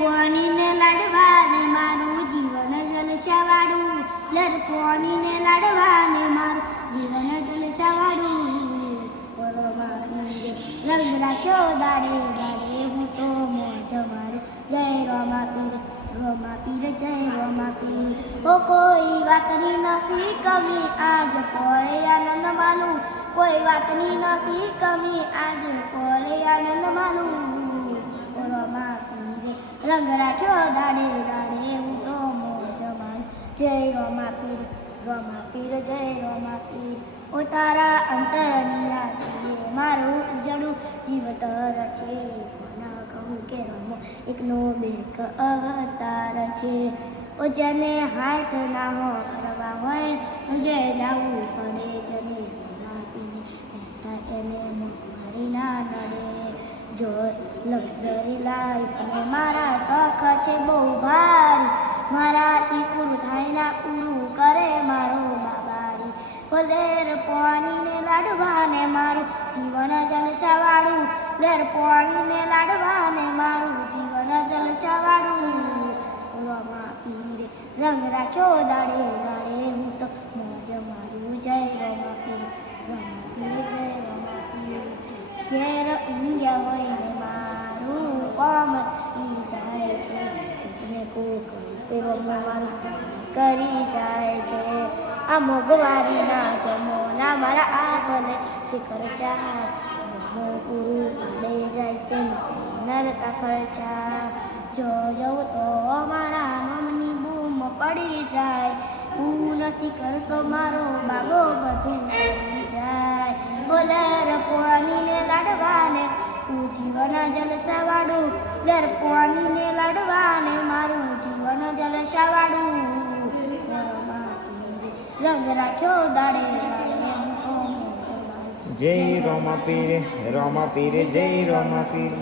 લરપોણીને લાડવાને મારું જીવન જલસાવાળું, લરપોણીને લાડવાને મારું જીવન જલસાવાળું. રંગ રાખ્યો દાડે દાડે હું તો મોજ મારું. જય રોમાપીર રોમાપીર જય રોમાપીર. ઓ કોઈ વાતની નથી કમી આજ પોળે આનંદ માલું, કોઈ વાતની નથી કમી આજ પોળે આનંદ માલું. ઓ રોમાપીર રંગ રાખ્યો દાડે દાડે હું તો મોજ મારું. જય રોમાપીર રોમાપીર જય રોમાપીર. ઓ તારા અંતરની રાશિએ મારું ઉજળું જીવતર છે. કોના કહું કે રમો એકનો બેક અવતાર છે. ઓ જેને હાથ ના હો કરવા હોય જે જાવું પડે જને રોમાપીને એને મારી ના નડે. જો લક્ઝરી લાઈફ મારા શોખ છે બહુ ભારી, મારાથી પૂરું થાય ના પૂરું કરે મારો બાબારી. લરપોણીને લાડવાને મારું જીવન જલસાવાળું, લરપોણીને લાડવાને મારું જીવન જલસાવાળું. રોમાપીર રંગ રાખ્યો દાડે દાડે હું તો મોજ મારું. જય રોમાપીર રોમાપીર જય રોમાપીર. ઘેર ઊંઘ્યા હોય ને મારું કોમ જાય છે, ને કોક પેલો મારું કરી જાય છે. આ મોંઘવારી ના જમો ના મારા આ ભલે શિખર ચા, પૂરું લઈ જાય છે નરતા ખર્ચા. જો જવું તો મારા મમ્મી બૂમ પડી જાય, હું નથી કરતો મારો બાબો બધું કરી જાય. લરપોણીને લાડવાને હું જીવન જલસાવાળું, લરપોણીને લાડવાને મારું જીવન જલસાવાળું. રંગ રાખ્યો દાડે દાડે હું તો મોજ મારું. જય રોમાપીર રોમાપીર જય રોમાપીર.